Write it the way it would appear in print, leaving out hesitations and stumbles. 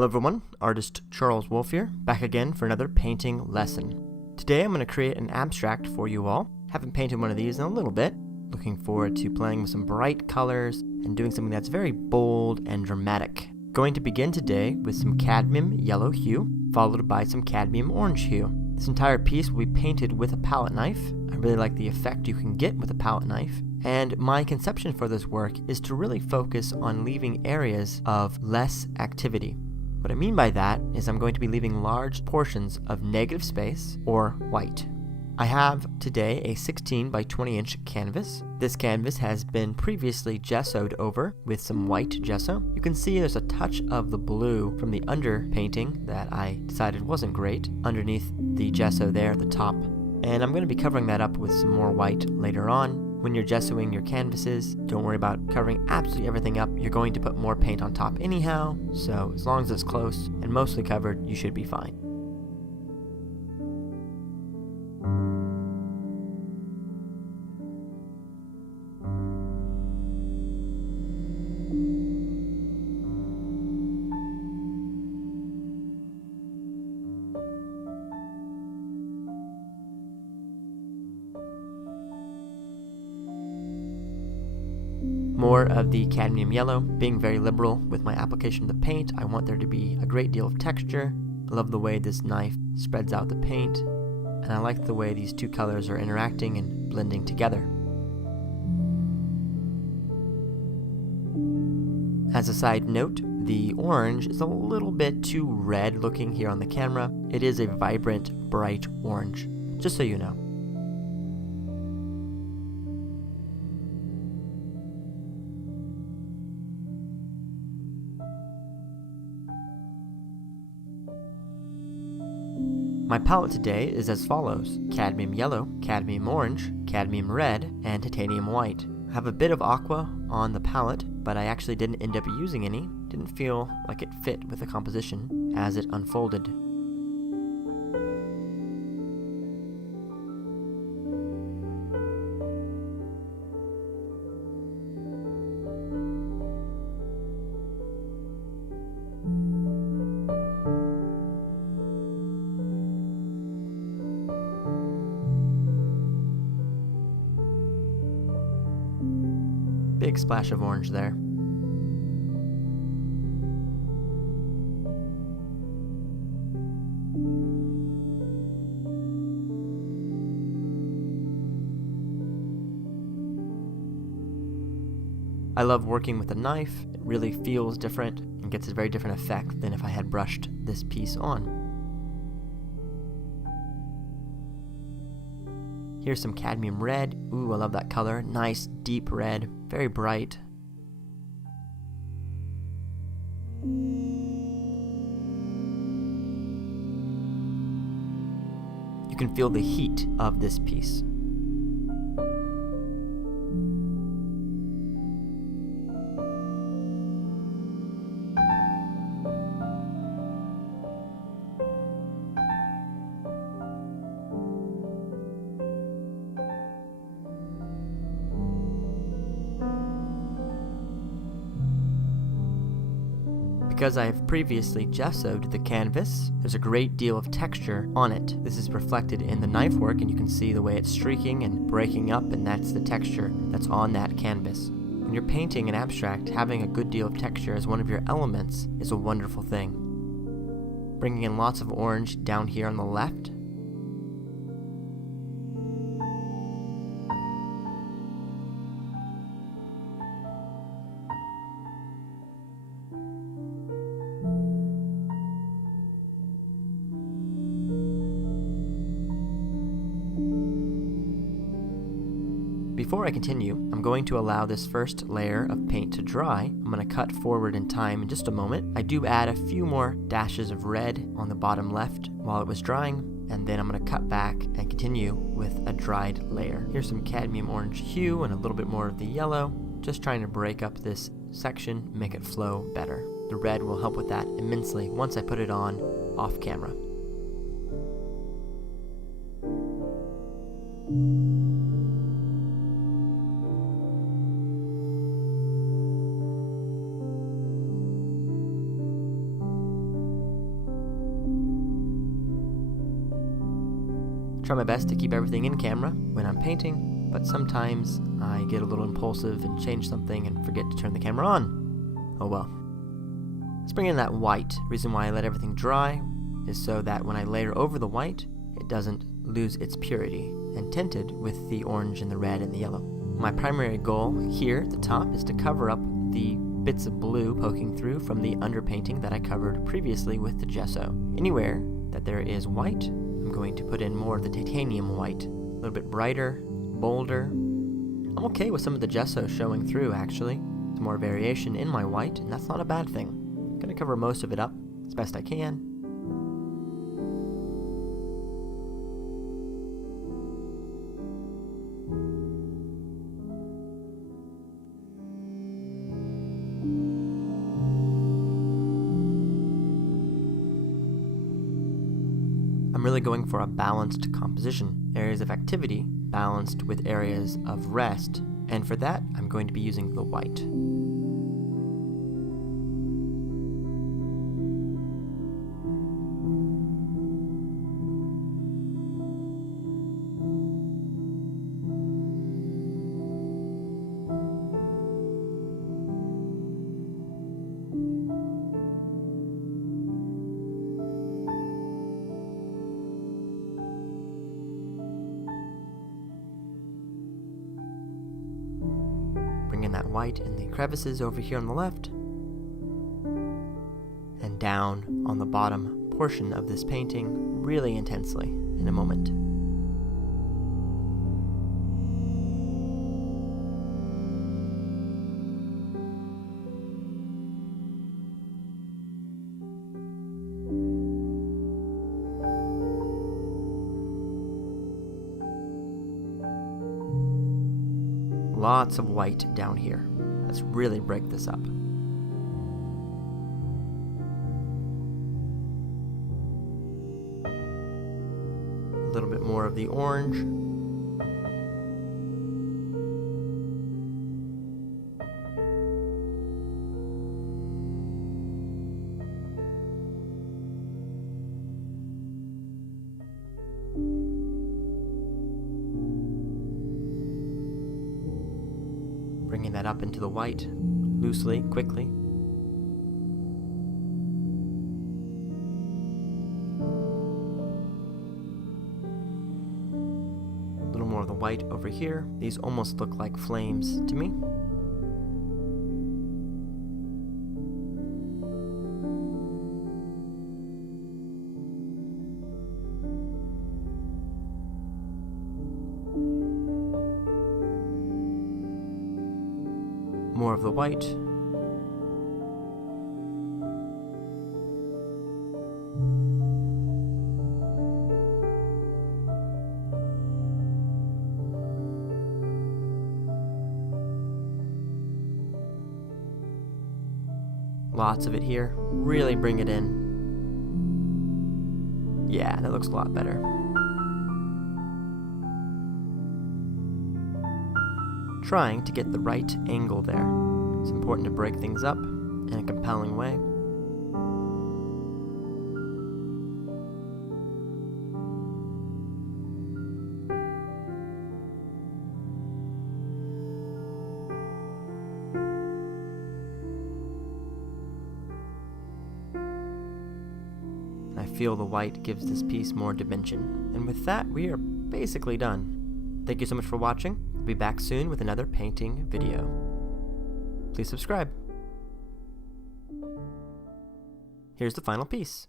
Hello everyone, artist Charles Wolf here, back again for another painting lesson. Today I'm going to create an abstract for you all. Haven't painted one of these in a little bit. Looking forward to playing with some bright colors and doing something that's very bold and dramatic. Going to begin today with some Cadmium Yellow hue, followed by some Cadmium Orange hue. This entire piece will be painted with a palette knife. I really like the effect you can get with a palette knife. And my conception for this work is to really focus on leaving areas of less activity. What I mean by that is I'm going to be leaving large portions of negative space or white. I have today a 16 by 20 inch canvas. This canvas has been previously gessoed over with some white gesso. You can see there's a touch of the blue from the underpainting that I decided wasn't great underneath the gesso there at the top. And I'm going to be covering that up with some more white later on. When you're gessoing your canvases, don't worry about covering absolutely everything up. You're going to put more paint on top anyhow, so as long as it's close and mostly covered, you should be fine. More of the Cadmium Yellow, being very liberal with my application of the paint. I want there to be a great deal of texture. I love the way this knife spreads out the paint, and I like the way these two colors are interacting and blending together. As a side note, the orange is a little bit too red looking here on the camera. It is a vibrant, bright orange, just so you know. My palette today is as follows: Cadmium Yellow, Cadmium Orange, Cadmium Red, and Titanium White. I have a bit of aqua on the palette, but I actually didn't end up using any. Didn't feel like it fit with the composition as it unfolded. Big splash of orange there. I love working with a knife. It really feels different and gets a very different effect than if I had brushed this piece on. Here's some Cadmium Red. Ooh, I love that color. Nice, deep red, very bright. You can feel the heat of this piece. Because I have previously gessoed the canvas, there's a great deal of texture on it. This is reflected in the knife work, and you can see the way it's streaking and breaking up, and that's the texture that's on that canvas. When you're painting an abstract, having a good deal of texture as one of your elements is a wonderful thing. Bringing in lots of orange down here on the left. Before I continue, I'm going to allow this first layer of paint to dry. I'm going to cut forward in time in just a moment. I do add a few more dashes of red on the bottom left while it was drying, and then I'm going to cut back and continue with a dried layer. Here's some Cadmium Orange hue and a little bit more of the yellow, just trying to break up this section, make it flow better. The red will help with that immensely once I put it on off camera. try my best to keep everything in camera when I'm painting, but sometimes I get a little impulsive and change something and forget to turn the camera on. Oh well. Let's bring in that white. The reason why I let everything dry is so that when I layer over the white, it doesn't lose its purity and tinted with the orange and the red and the yellow. My primary goal here at the top is to cover up the bits of blue poking through from the underpainting that I covered previously with the gesso. Anywhere that there is white, I'm going to put in more of the titanium white, a little bit brighter, bolder. I'm okay with some of the gesso showing through actually. Some more variation in my white, and that's not a bad thing. I'm going to cover most of it up as best I can. I'm really going for a balanced composition, areas of activity balanced with areas of rest, and for that I'm going to be using the white. Bringing that white in the crevices over here on the left, and down on the bottom portion of this painting really intensely in a moment. Lots of white down here. Let's really break this up. A little bit more of the orange. Bringing that up into the white, loosely, quickly. A little more of the white over here. These almost look like flames to me. More of the white. Lots of it here. Really bring it in. Yeah, that looks a lot better. Trying to get the right angle there. It's important to break things up in a compelling way. I feel the white gives this piece more dimension. And with that, we are basically done. Thank you so much for watching. I'll be back soon with another painting video. Please subscribe. Here's the final piece.